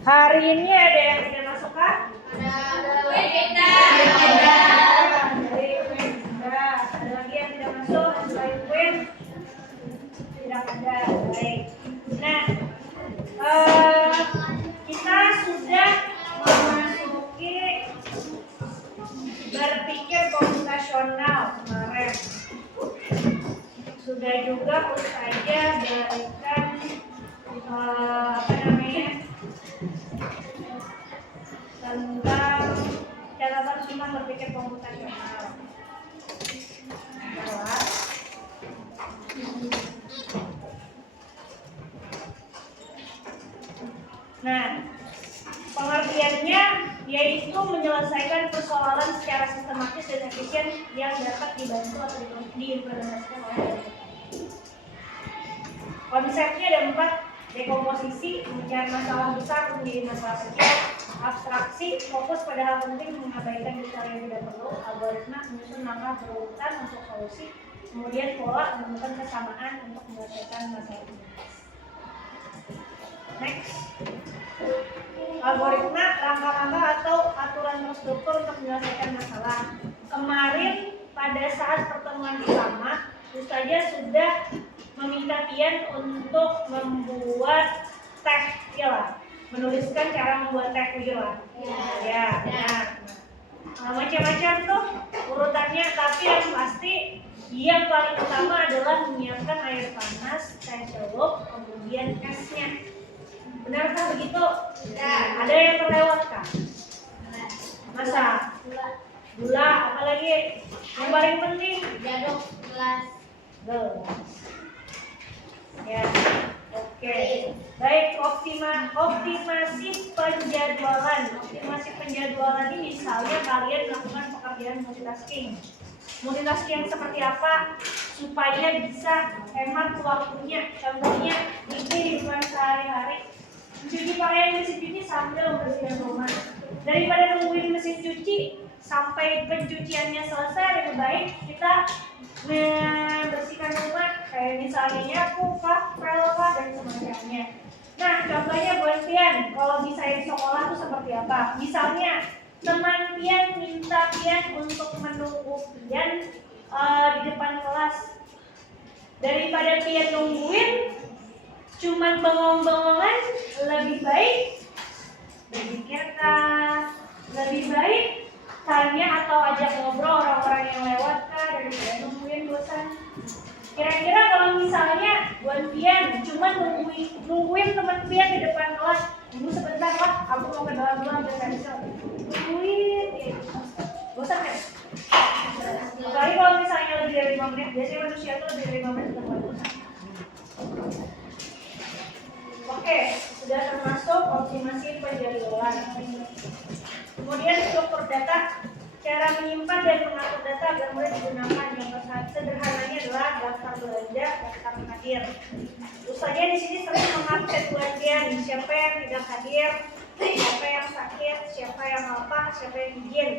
Hari ini ada yang tidak masuk kah? Ada. Ada lagi yang tidak masuk selain Queen? Tidak ada. Baik. Nah, kita sudah memasuki berpikir komputasional kemarin. Sudah juga saja berikan tentang catatan tentang berpikir komputasional. Nah, pengertiannya yaitu menyelesaikan persoalan secara sistematis dan efisien yang dapat dibantu atau diimplementasikan oleh algoritma. Konsepnya ada 4: dekomposisi, mengejar masalah besar menjadi masalah kecil; abstraksi, fokus pada hal penting mengabaikan detail yang tidak perlu; algoritma, menyusun langkah berurutan untuk solusi; kemudian pola, menemukan kesamaan untuk menyelesaikan masalah ini. Next, algoritma, langkah-langkah atau aturan terstruktur untuk menyelesaikan masalah. Kemarin pada saat pertemuan pertama, Ustazah sudah meminta Pian untuk membuat teh lah, menuliskan cara membuat teh lah. Ya. Nah, macam-macam tuh urutannya, tapi yang pasti yang paling utama adalah menyiapkan air panas, teh celup, kemudian esnya. Benarkah begitu? Ya. Ada yang terlewat kah? Masa? Gula, apalagi? Yang paling penting? Gelas. Ya, oke. Baik, optimasi penjadwalan. Optimasi penjadwalan ini misalnya kalian melakukan pekerjaan multitasking. Multitasking seperti apa? Supaya bisa hemat waktunya. Contohnya, ini di bulan sehari-hari. Mencuci pakaian mesin cuci sambil membersihkan rumah. Daripada nungguin mesin cuci sampai pencuciannya selesai, lebih baik kita membersihkan rumah, kayak misalnya nyapu, ngepel, dan semacamnya. Nah, contohnya buat Pian, kalau misalnya di sekolah tuh seperti apa? Misalnya teman Pian minta Pian untuk menunggu Pian di depan kelas. Daripada Pian nungguin cuman bengong-bengongan, lebih baik berpikirkan, lebih baik tanya atau ajak ngobrol orang-orang yang lewat kah, daripada nungguin dosen. Kira-kira kalau misalnya buat Pian cuma nungguin teman Pian di depan kelas, "Ibu sebentar lah, aku mau ke dalam dulu ambil pensil." Nungguin ya, bosan kan? Apalagi kalau misalnya lebih dari 5 menit, biasanya manusia tuh lebih dari 5 menit udah mulai bosan. Oke, sudah termasuk optimasi penjadwalan. Kemudian struktur data, cara menyimpan dan mengatur data agar mudah digunakan. Yang sederhananya adalah daftar belanja, daftar hadir. Ustazah di sini sering mengupdate belanjaan, siapa yang tidak hadir, siapa yang sakit, siapa yang apa, siapa yang izin,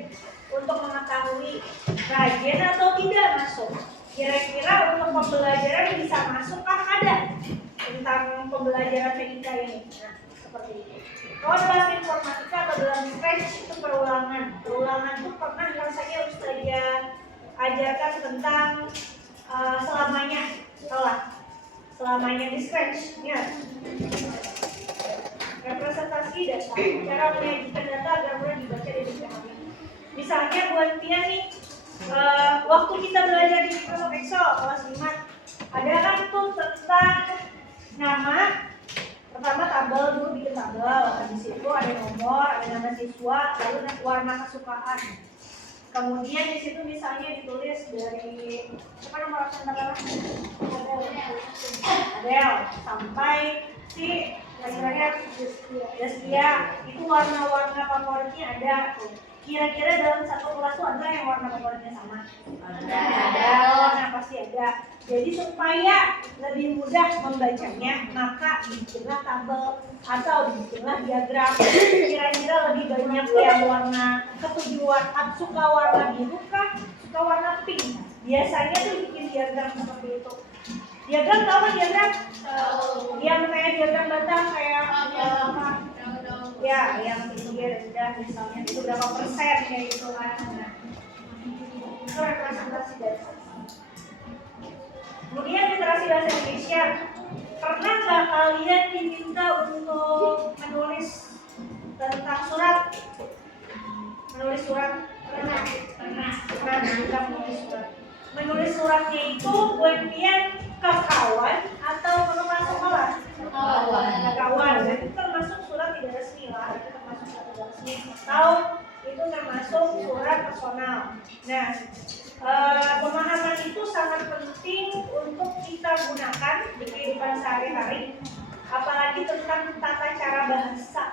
untuk mengetahui rajin atau tidak masuk. Kira-kira untuk pembelajaran bisa masuk kah? Ada tentang pembelajaran medika ini. Nah, seperti itu. Kalau dalam informatika atau dalam scratch itu perulangan. Perulangan itu pernah rasanya Ustazah ajarkan tentang selamanya telah. Selamanya di scratch. Ya. Representasi data. Cara menyajikan data agar mudah dibaca dan dipahami. Misalnya buat Pian nih, waktu kita belajar di Microsoft Excel kelas 5, ada kan tuh tentang nama. Pertama tabel dulu, bikin tabel. Di situ ada nomor, ada nama siswa, lalu warna kesukaan. Kemudian di situ misalnya ditulis dari apa nomor absen pertama? Adel sampai si Destia. Itu warna-warna favoritnya ada. Kira-kira dalam satu kelas itu ada yang warna favoritnya sama? Ada. Nah, pasti ada. Jadi supaya lebih mudah membacanya, maka dibikinlah tabel atau dibikinlah diagram. Kira-kira lebih banyak yang warna ketujuan, suka warna biru kah, suka warna pink. Biasanya tuh bikin diagram seperti itu. Diagram tahu kan diagram? Yang kayak diagram batang kayak apa? ya yang tinggi rendah misalnya itu berapa persen kayak gitu kan. Nah, itu representasi data. Kemudian literasi bahasa Indonesia. Pernah nggak kalian diminta untuk menulis tentang surat? Menulis surat? Pernah kita menulis surat. Menulis suratnya itu buat kalian ke kawan atau ke kepala sekolah? Kawan. Dan itu termasuk surat tidak resmi lah. Itu termasuk surat tidak resmi atau itu termasuk surat personal. Nah, pemahaman itu sangat penting untuk kita gunakan di kehidupan sehari-hari, apalagi tentang tata cara bahasa.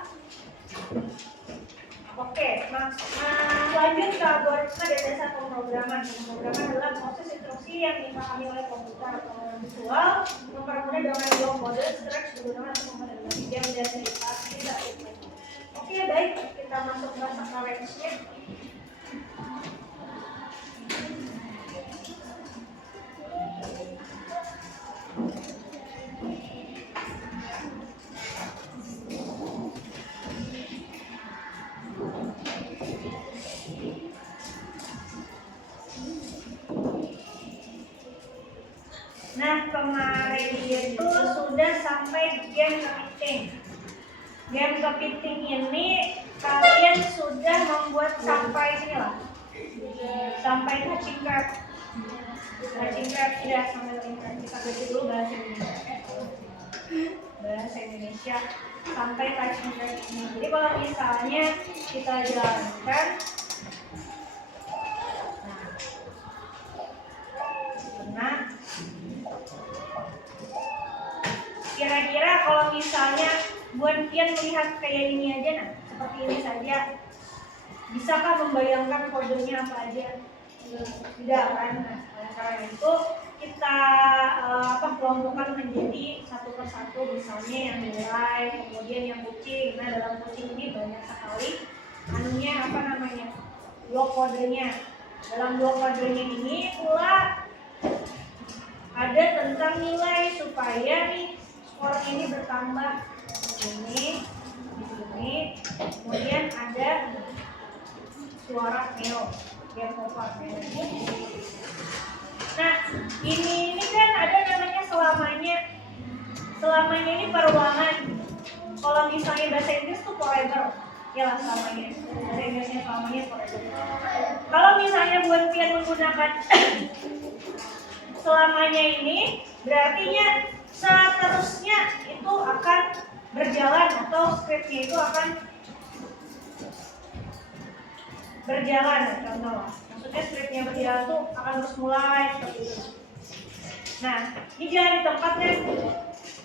Oke, lanjut ke algoritma dan dasar pemrograman. Pemrograman adalah proses instruksi yang dipahami oleh komputer atau visual, mempermudah dengan dua kode stretch digunakan untuk memanipulasi jam dan cerita. Oke, baik, kita masuk ke challenge-nya. Nah, kemarin itu sudah sampai game kepiting. Game kepiting ini kalian sudah membuat sampai sini lah. Sampai touching card. Touching card sudah sampai touching card. Kita baca dulu bahasa Indonesia. Bahasa Indonesia sampai touching card ini. Jadi kalau misalnya kita jalankan, nah, kira-kira kalau misalnya buat kalian melihat kayak ini aja, nah seperti ini saja, bisakah membayangkan kodenya apa aja? Tidak kan? Nah, karena itu kita kelompokkan menjadi satu persatu, misalnya yang nilai, kemudian yang kucing. Nah, dalam kucing ini banyak sekali blok kodenya. Dalam blok kodenya ini pula ada tentang nilai supaya nih skornya ini bertambah. Ini di sini, kemudian ada suara meo, game over. Nah, ini kan ada namanya selamanya. Selamanya ini perulangan. Kalau misalnya bahasa Inggris tuh forever, ya lah selamanya. Bahasa Inggrisnya selamanya forever. Kalau misalnya buat kalian menggunakan selamanya ini, berartinya seterusnya itu akan berjalan atau scriptnya itu akan berjalan, contoh. Maksudnya scriptnya berjalan tuh akan terus mulai seperti itu. Nah, ini jangan di tempatnya,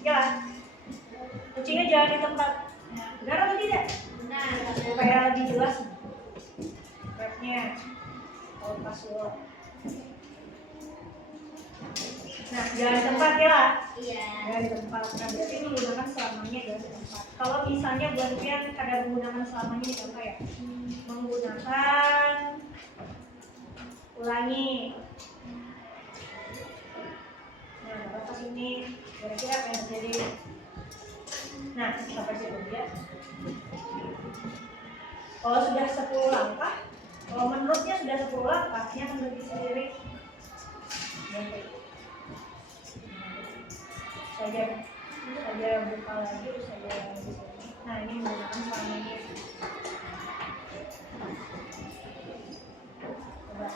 jalan. Kucingnya jangan di tempat. Nah, benar atau tidak? Benar. Supaya lebih jelas scriptnya. Kalau pas dulu. Nah, jangan di tempat ya lah. Iya. Jangan di tempat. Nah, berarti menggunakan selamanya jangan di tempat. Kalau misalnya buat kalian kadang menggunakan selamanya ini contoh ya. Menggunakan ulangi. Nah, atas ini kira-kira apa yang terjadi? Nah, sampai situ dia. Kalau sudah 10 langkah, kalau menurutnya sudah 10 langkah, dia akan berhenti sendiri. Saya buka lagi, saya di sini. Nah, ini menggunakan selama ini. Coba.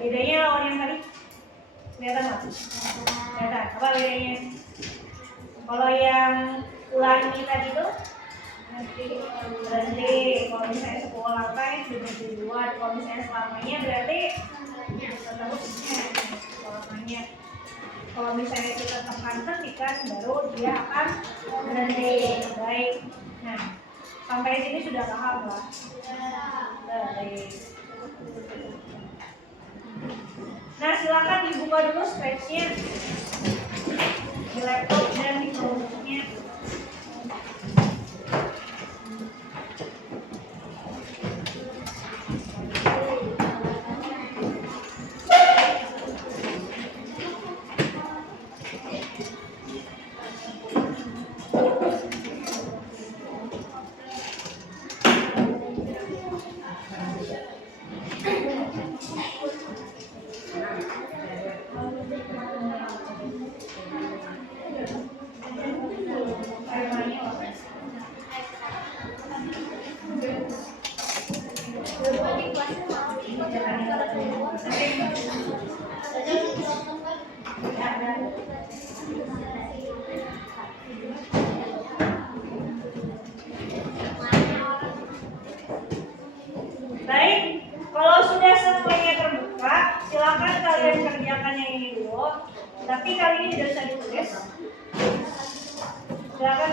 Bedanya lawan yang tadi? Kelihatan nggak? Kelihatan. Apa bedanya? Kalau yang ulangi tadi tuh berhenti. Kalau misalnya 10 langkah ya sudah berhenti duluan. Kalau misalnya selamanya berarti seterusnya selamanya. Kalau misalnya kita tekan ketikkan baru dia akan berhenti. Baik. Nah, sampai sini sudah paham lah. Baik. Nah, silakan dibuka dulu spreadsheet di laptop dan di Chromebook-nya.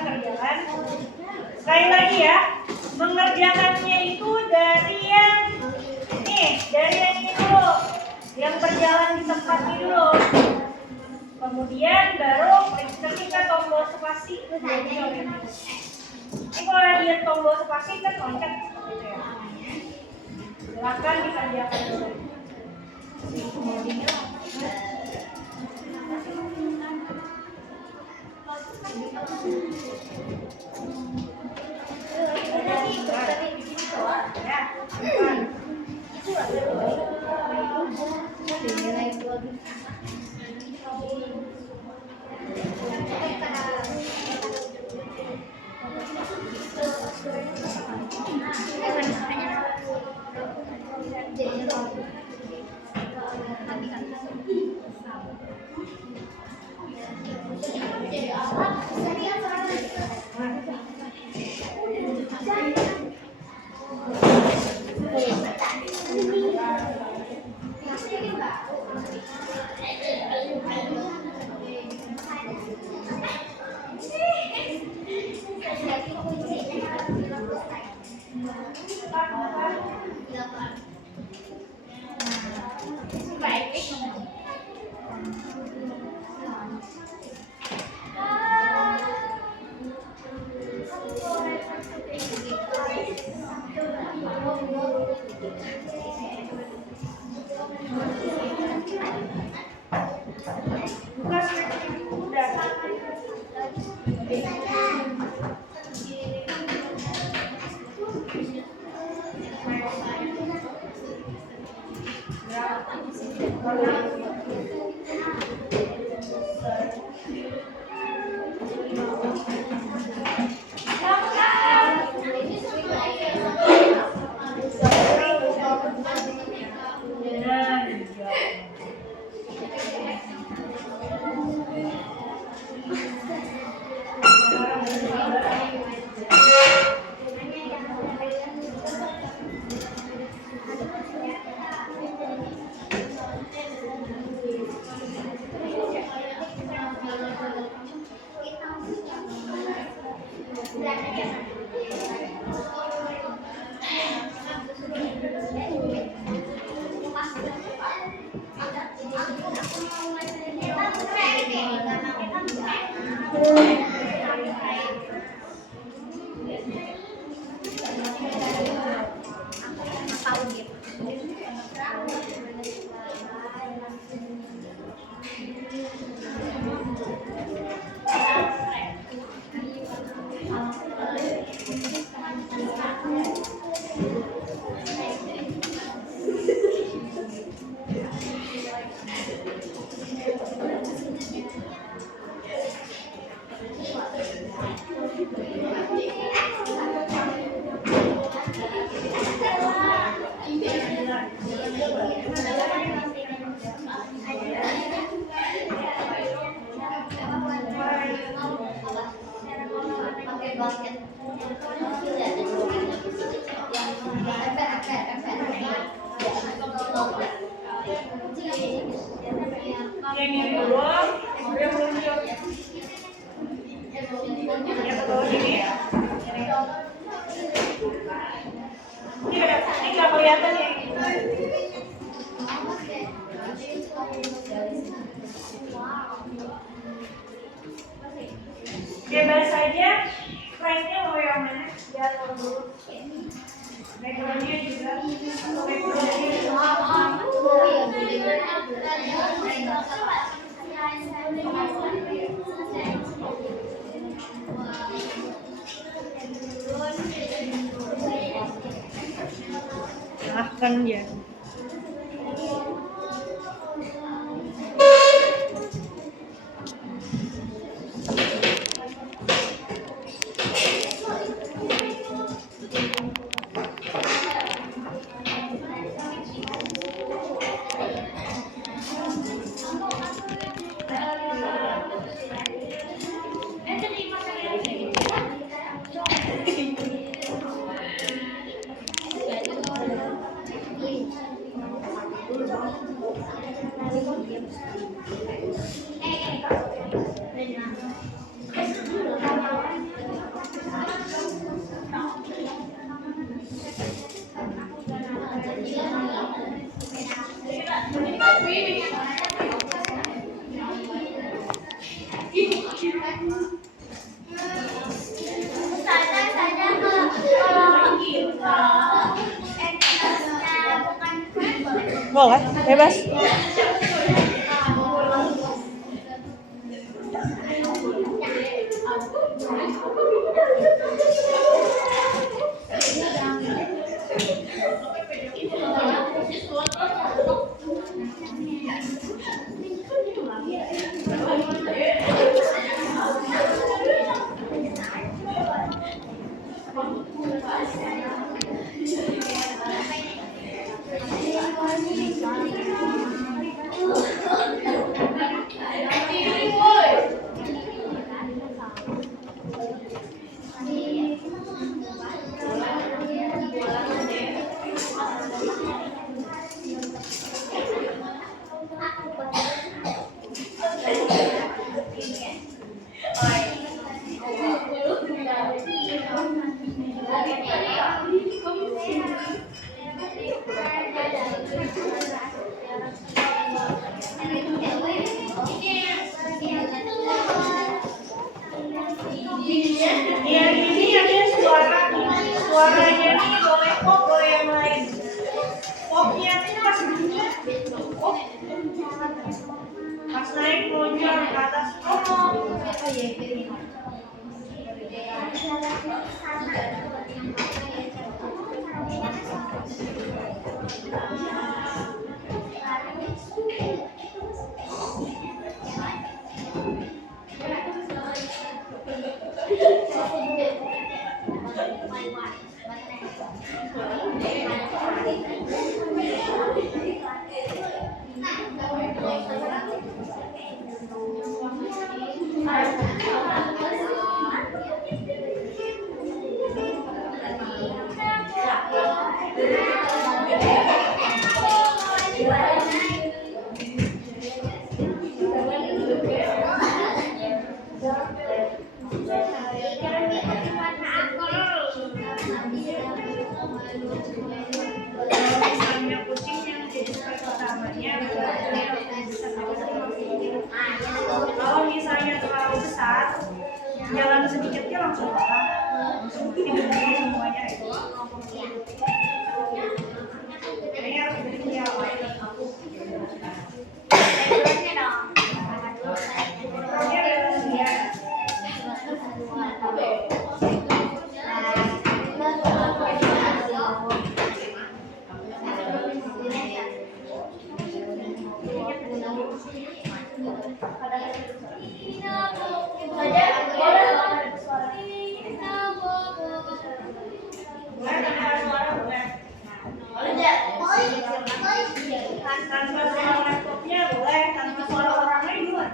kerjakan. Sekali lagi ya, mengerjakannya itu dari yang ini dulu, yang berjalan di tempat ini dulu. Kemudian baru ketika tombol spasi. Ini kalau lihat tombol spasi kan loncat gitu ya. Silakan dikerjakan dulu. Yang ini dulu, yang muncul. Yang ke bawah sini. Ini nggak kelihatan ya. Bebas saja. Slide-nya mau yang mana? Biar dulu. Background-nya juga. Background-nya silahkan ya. Saja kalau entasnya bukan boleh. Boleh, bebas. Yang ini ada suaranya nih boleh pop, boleh yang lain. Popnya nih pas pop, pas naik melonjak ke atas pop. Misalnya kucing yang jadi spek utamanya, kalau misalnya terlalu besar, jalan sedikitnya langsung ini semuanya itu. Kayaknya harus berhenti. Tanpa suara laptopnya boleh, tanpa suara orangnya juga.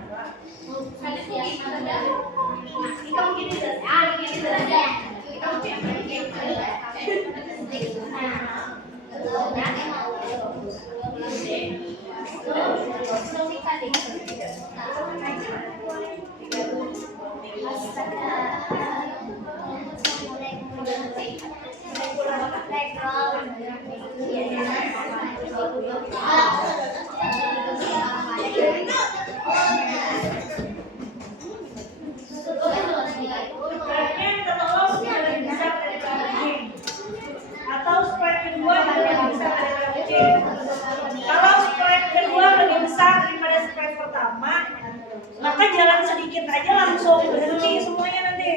Spreadnya minta tolong lebih besar daripada kucing, atau spread kedua juga lebih besar daripada kucing. Kalau spread kedua lebih besar daripada spread pertama, maka jalan sedikit aja langsung berhenti semuanya nanti.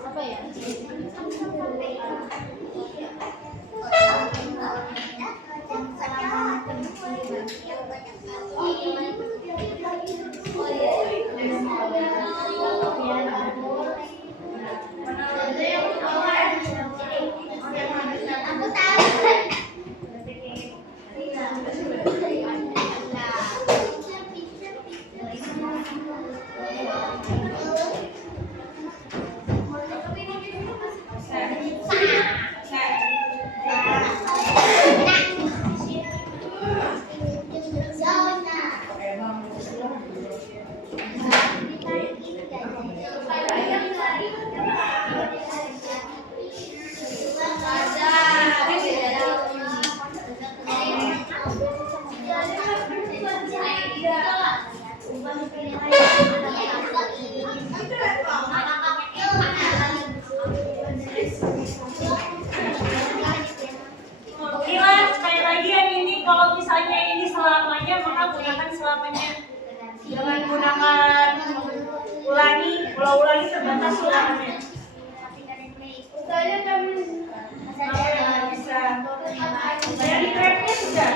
Apa ya? Aku tahu. Apa silakannya? Yang di grabnya sudah.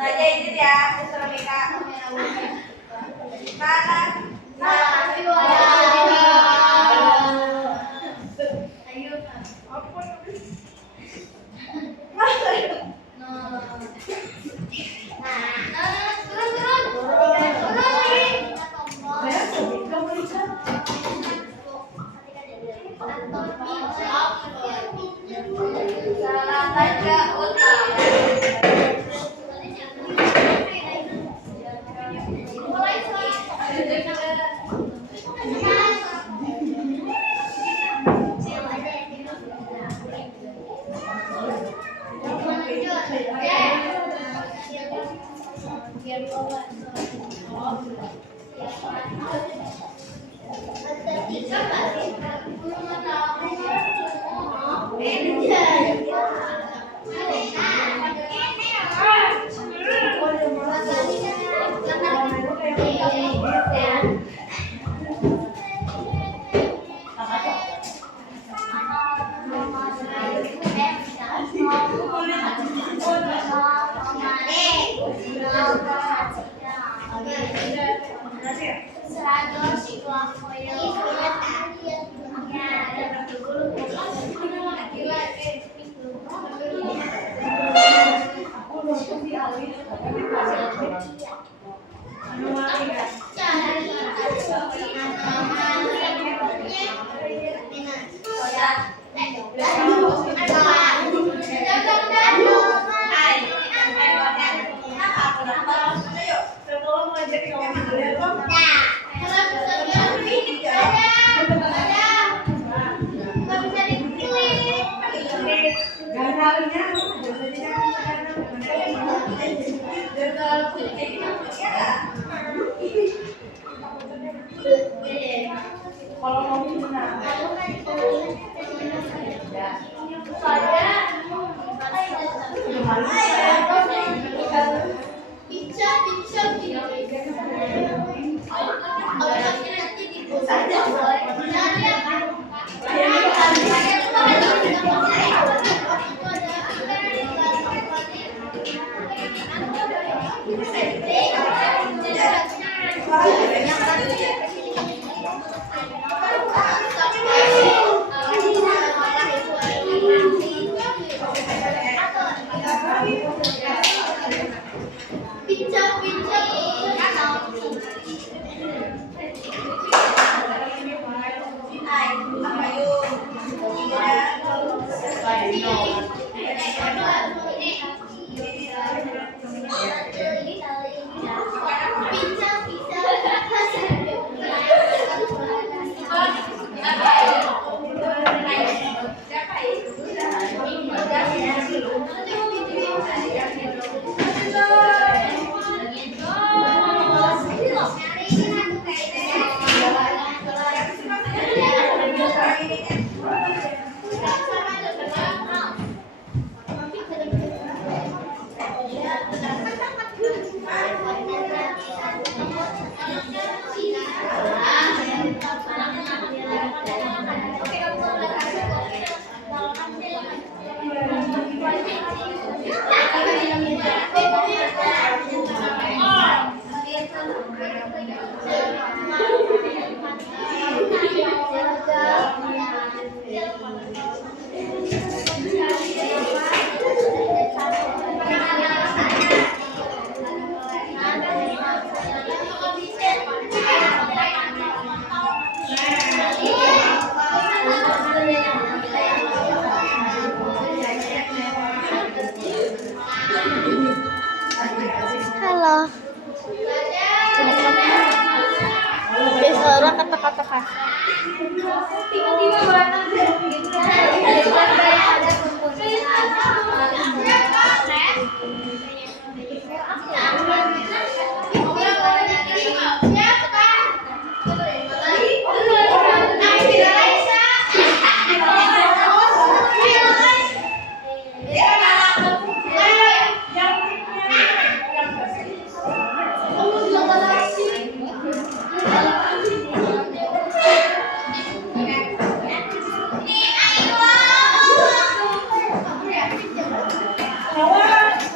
Saja izin ya, Mister Mika. Salah ke utara. Kalau mau gimana? Halo. Suara kata-kata kasar.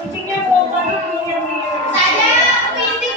Kucingnya mau mandi yang di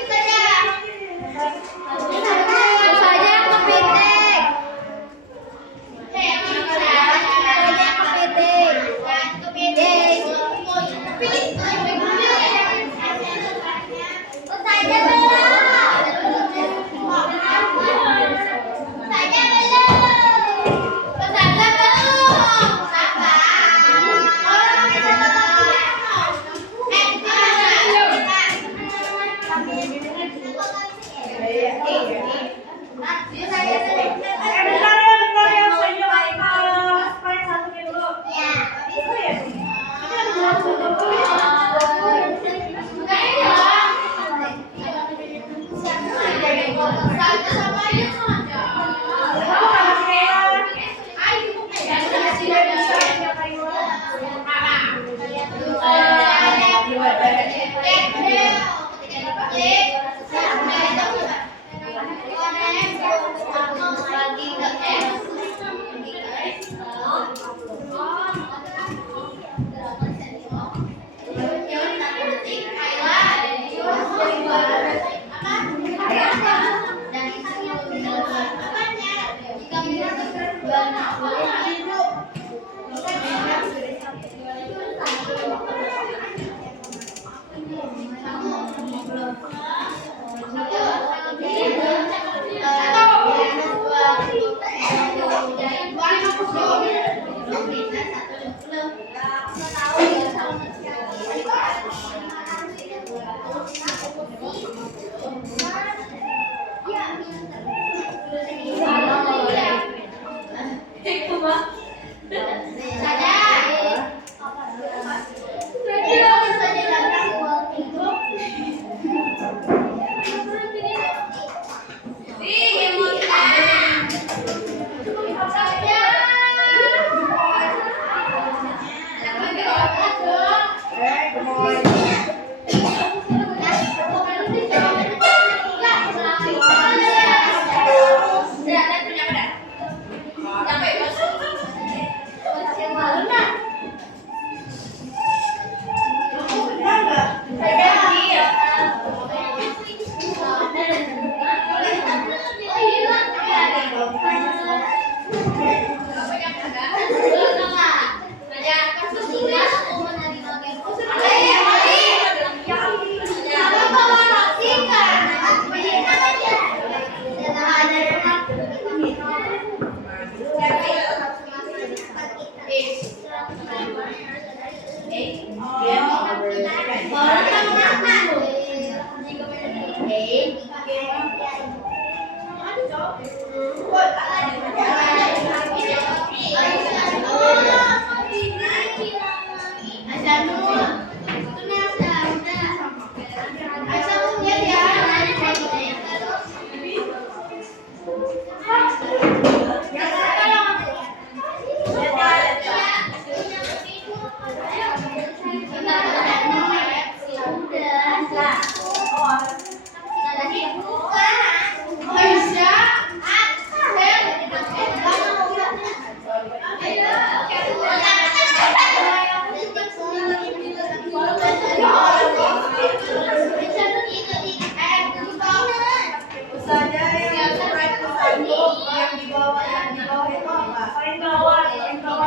Saja yang murah itu satu, yang di bawah itu apa? Paling bawah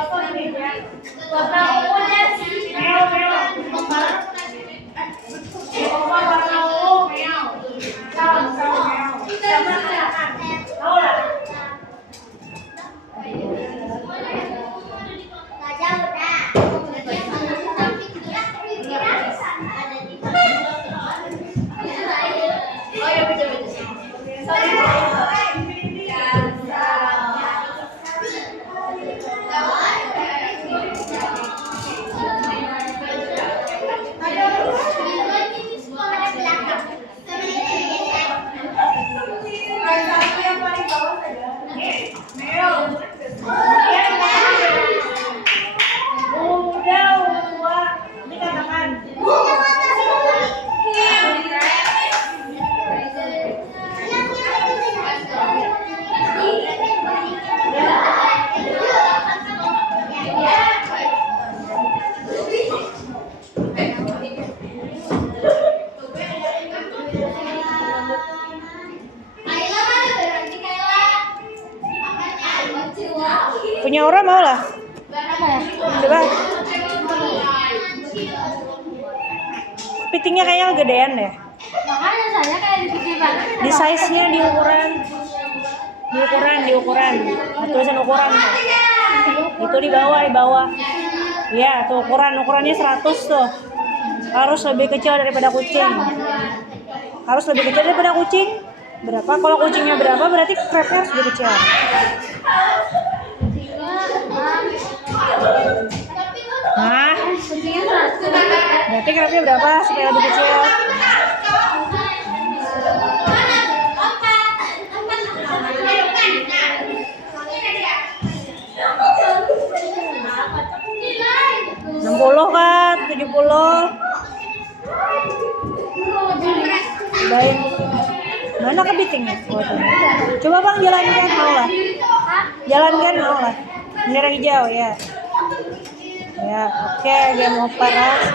tuh ini ya. Warna ungu meo meo. Warna ungu meo. Salam meo. Sama silakan. Tahu lah. Oh ya betul. Yang paling bawah saja. Meo. Ungu muda, ungu tua. Ini katakan. Punya orang mau lah. Coba. Kepitingnya kayaknya kegedean deh. Makanya saya kayak gede banget. Di size-nya, di ukuran. Nah, tulisan ukuran tuh. Itu di bawah. Iya, tuh ukurannya 100 tuh. Harus lebih kecil daripada kucing. Berapa? Kalau kucingnya berapa berarti crabnya harus lebih kecil. Nah, berarti crabnya berapa supaya lebih kecil? $60 kan? 70. Baik. Mana kepitingnya? Coba Bang jalankan mau lah. Mau lah. Bendera hijau ya. Ya, oke, dia mau paras.